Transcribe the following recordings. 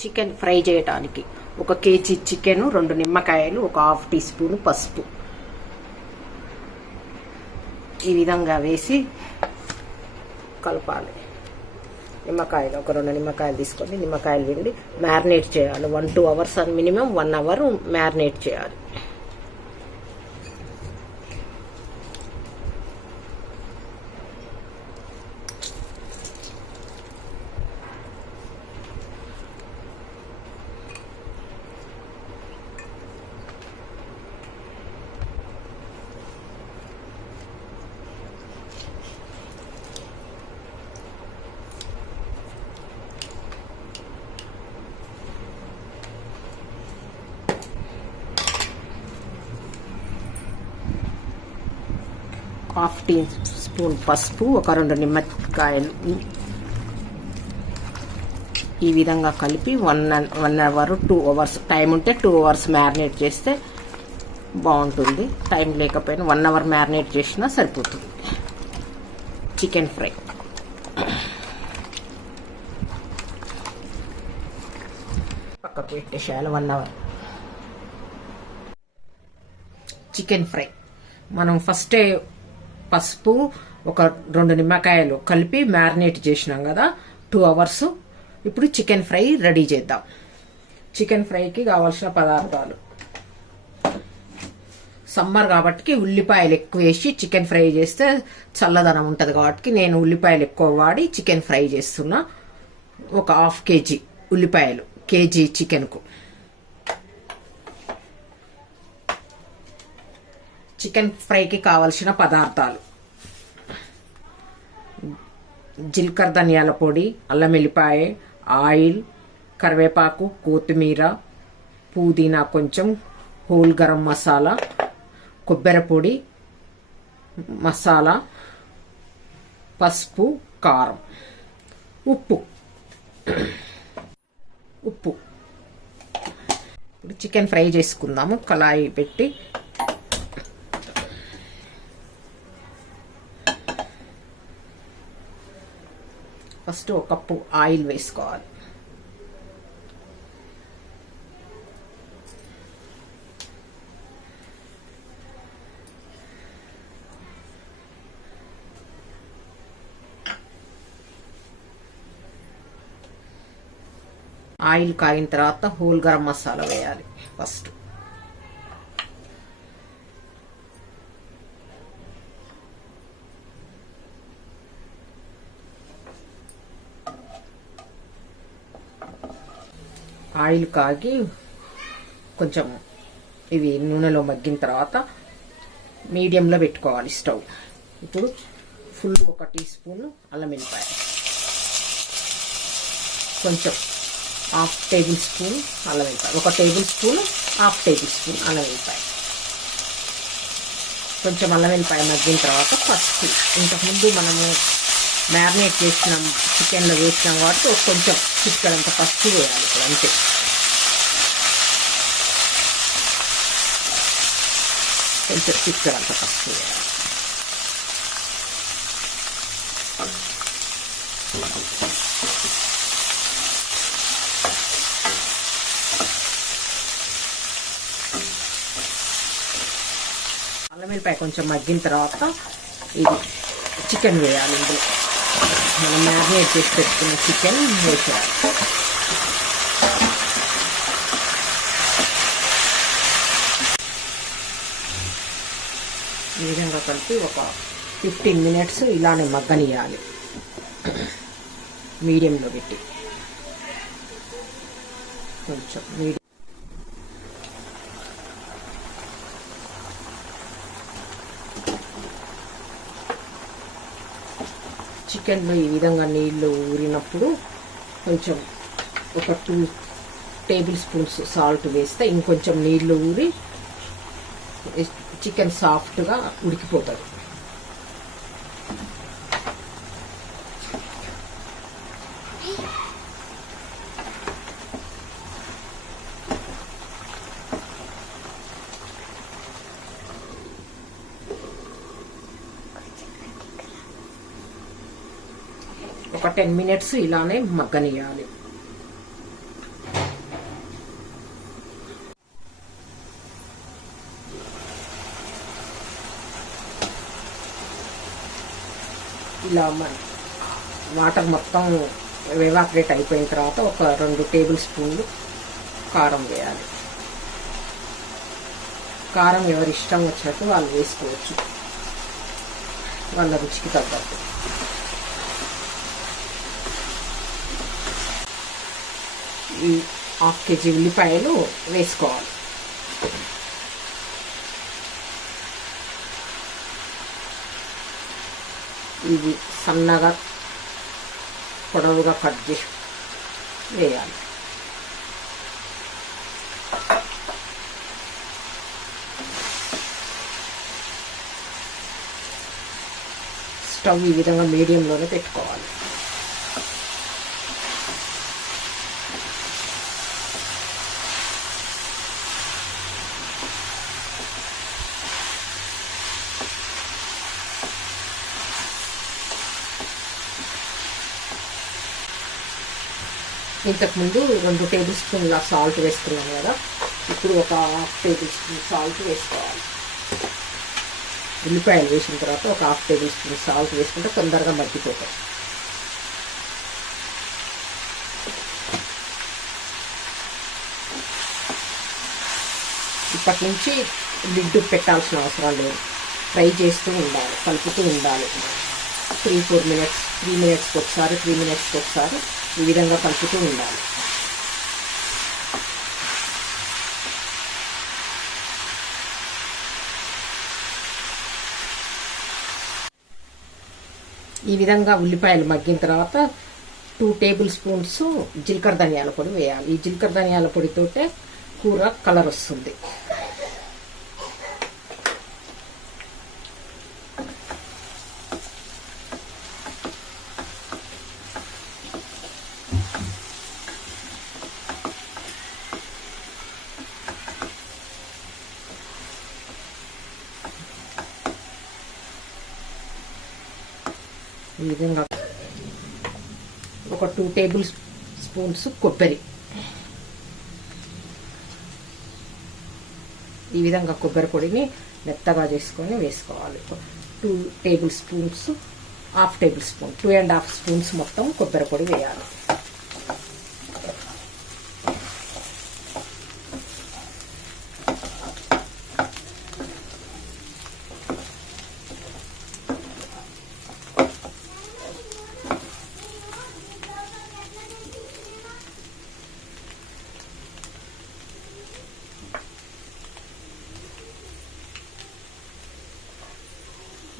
Chicken fry చేయడానికి ఒక KG chicken రెండు నిమ్మకాయలు ఒక హాఫ్ టీ స్పూన్ పసుపు. ఈ విధంగా వేసి కలపాలి. నిమ్మకాయలు ఒక రెండు నిమ్మకాయలు తీసుకొని నిమ్మకాయలు పిండి మ్యారినేట్ చేయాలి. వన్ టూ అవర్స్ అని మినిమం వన్ అవర్ మ్యారినేట్ చేయాలి. హాఫ్ టీ స్పూన్ పసుపు ఒక రెండు నిమ్మకాయలు. ఈ విధంగా కలిపి one one hour two hours time ఉంటే టూ అవర్స్ మ్యారినేట్ చేస్తే బాగుంటుంది. టైం లేకపోయినా వన్ అవర్ మ్యారినేట్ చేసినా సరిపోతుంది. చికెన్ ఫ్రై పక్కకు పెట్టేసేయాలి వన్ అవర్ చికెన్ ఫ్రై మనం ఫస్టే పసుపు ఒక రెండు నిమ్మకాయలు కలిపి మ్యారినేట్ చేసినాం కదా టూ అవర్స్ ఇప్పుడు చికెన్ ఫ్రై రెడీ చేద్దాం. చికెన్ ఫ్రైకి కావాల్సిన పదార్థాలు. సమ్మర్ కాబట్టి ఉల్లిపాయలు ఎక్కువ వేసి చికెన్ ఫ్రై చేస్తే చల్లదనం ఉంటుంది కాబట్టి నేను ఉల్లిపాయలు ఎక్కువ వాడి చికెన్ ఫ్రై చేస్తున్నా. ఒక హాఫ్ కేజీ ఉల్లిపాయలు కేజీ చికెన్కు. చికెన్ ఫ్రైకి కావలసిన పదార్థాలు. జీలకర్ర ధనియాల పొడి అల్లం వెల్లిపాయ ఆయిల్ కరివేపాకు కొత్తిమీర పుదీనా కొంచెం హోల్ గరం మసాలా కొబ్బరి పొడి మసాలా పసుపు కారం ఉప్పు. ఉప్పు. ఇప్పుడు చికెన్ ఫ్రై చేసుకుందాము. కళాయి పెట్టి ఫస్ట్ ఒక కప్పు ఆయిల్ వేసుకోవాలి. ఆయిల్ కాగిన తర్వాత హోల్ గరం మసాలా వేయాలి ఫస్ట్. ఆయిల్ కాగి కొంచెం ఇవి నూనెలో మగ్గిన తర్వాత మీడియంలో పెట్టుకోవాలి స్టవ్. ఇప్పుడు ఫుల్ ఒక టీ స్పూన్ అల్లం వెల్లిపాయ. కొంచెం హాఫ్ టేబుల్ స్పూన్ అల్లం వెల్లిపాయ. ఒక tablespoon half tablespoon అల్లం వెల్లిపాయ. కొంచెం అల్లం వెల్లిపాయ మగ్గిన తర్వాత ఫస్ట్ ఇంతకుముందు మనము మ్యారినేట్ చేసినాం చికెన్లో వేసినాం కాబట్టి కొంచెం చిక్కడంత పసుపు వేయాలి ఇప్పుడు అంతే కొంచెం చిక్కడంత పసుపు వేయాలి అల్లం వెల్లిపాయ కొంచెం మగ్గిన తర్వాత ఇది చికెన్ వేయాలి ఇందులో మనం మ్యారినేట్ చేసి పెట్టుకున్న చికెన్ వేసేయాలి ఈ విధంగా కలిపి ఒక ఫిఫ్టీన్ మినిట్స్ ఇలానే మగ్గనియాలి మీడియంలో పెట్టి కొంచెం మీడియం చికెన్లో ఈ విధంగా నీళ్ళు ఊరినప్పుడు కొంచెం ఒక టూ టేబుల్ స్పూన్స్ సాల్ట్ వేస్తే ఇంకొంచెం నీళ్ళు ఊరి చికెన్ సాఫ్ట్గా ఉడికిపోతుంది. ఒక టెన్ మినిట్స్ ఇలానే మగ్గనియాలి. ఇలా వాటర్ మొత్తం వేవాపరేట్ అయిపోయిన తర్వాత ఒక రెండు టేబుల్ స్పూన్లు కారం వేయాలి. కారం ఎవరి ఇష్టం వచ్చినట్టు వాళ్ళు వేసుకోవచ్చు. వాళ్ళ రుచికి తగ్గట్టు. హాఫ్ కేజీ ఉల్లిపాయలు వేసుకోవాలి. ఇది సన్నగా పొడవుగా కట్ చేసి వేయాలి. స్టవ్ ఈ విధంగా మీడియంలోనే పెట్టుకోవాలి. ఇంతకుముందు రెండు టేబుల్ స్పూన్ల సాల్ట్ వేసుకున్నాం కదా ఇప్పుడు ఒక హాఫ్ టేబుల్ స్పూన్ సాల్ట్ వేసుకోవాలి. ఉల్లిపాయలు వేసిన తర్వాత ఒక హాఫ్ టేబుల్ స్పూన్ సాల్ట్ వేసుకుంటే తొందరగా మగ్గిపోతాయి. ఇప్పటి నుంచి లిడ్ పెట్టాల్సిన అవసరం లేదు. ఫ్రై చేస్తూ ఉండాలి కలుపుతూ ఉండాలి. త్రీ ఫోర్ మినిట్స్ త్రీ మినిట్స్కి ఒకసారి త్రీ మినిట్స్కి ఒకసారి ఈ విధంగా కలుపుతూ ఉండాలి. ఈ విధంగా ఉల్లిపాయలు మగ్గిన తర్వాత టూ టేబుల్ స్పూన్స్ జీలకర్ర ధనియాల పొడి వేయాలి. ఈ జీలకర్ర ధనియాల పొడితోటే కూర కలర్ వస్తుంది. ఈ విధంగా ఒక టూ టేబుల్ స్పూన్స్ కొబ్బరి. ఈ విధంగా కొబ్బరి పొడిని మెత్తగా చేసుకొని వేసుకోవాలి. Two tablespoons half tablespoon two and half spoons మొత్తం కొబ్బరి పొడి వేయాలి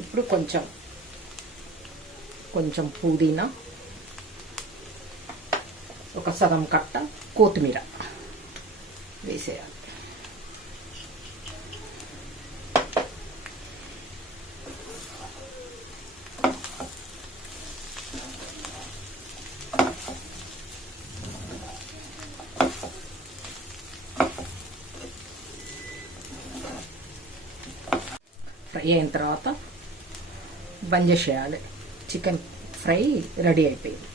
ఇప్పుడు కొంచెం కొంచెం పుదీనా ఒక సగం కట్ట కొత్తిమీర వేసేయాలి. ఫ్రై అయిన తర్వాత బంద్ చేసేయాలి చికెన్ ఫ్రై రెడీ అయిపోయింది.